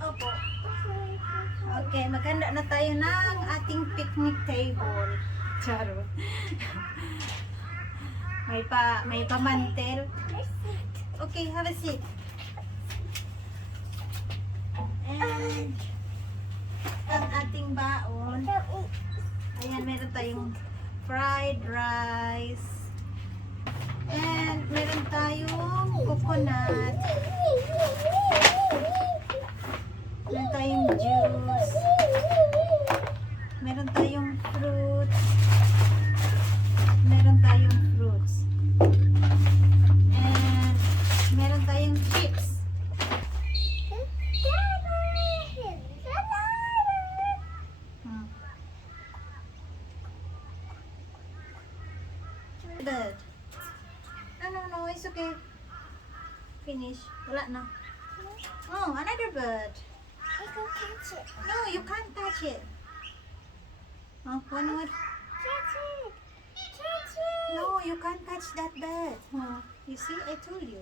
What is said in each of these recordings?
Opo. Okay, maganda na tayo ng ating picnic table. Charo. may pa may pamantel. Okay, have a seat. And ang ating baon. Ayan, meron tayong fried rice. And meron tayong coconut. Meron tayong juice. Meron tayong fruits. Meron tayong fruits. And meron tayong chips. Hmm. Bird. No, no, no. It's okay. Finish. Wala na. Oh, another bird. No, you can't touch it. Oh, one more. No, you can't touch that bird. Oh, you see, I told you.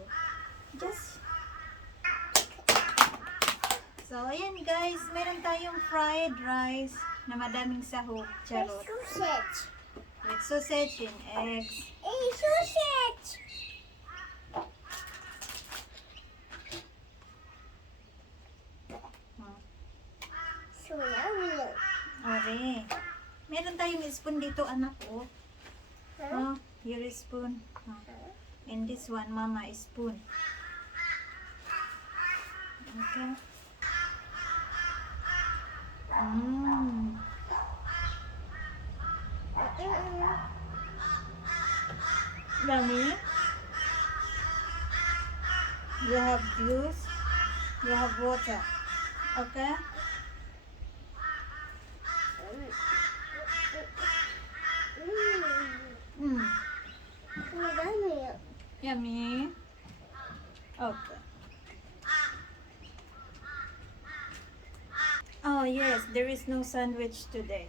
Just. So, ayan guys, meron tayong fried rice na madaming sahog. Charot. With sausage and eggs. Oh, ore. Meron tayong spoon dito, anak, oh. Oh, here is spoon. Oh. And this one, mama, spoon. Okay. Mm. Yummy. You have juice. You have water. Okay? Yummy. Okay. Oh yes, there is no sandwich today.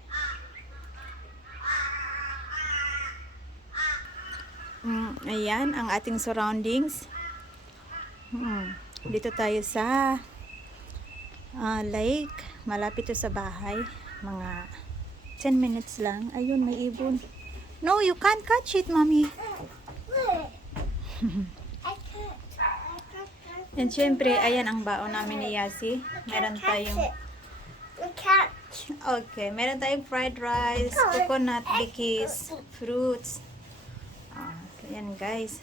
Mm, ayan ang ating surroundings. Mm, dito tayo sa ah, lake. Malapit to sa bahay. Mga 10 minutes lang. Ayun, may ibon. No, you can't catch it, mommy. And syempre, ayan ang baon namin ni Yasi. Meron tayong Okay, meron tayong fried rice, coconut bikis, fruits. Ah, so yan guys.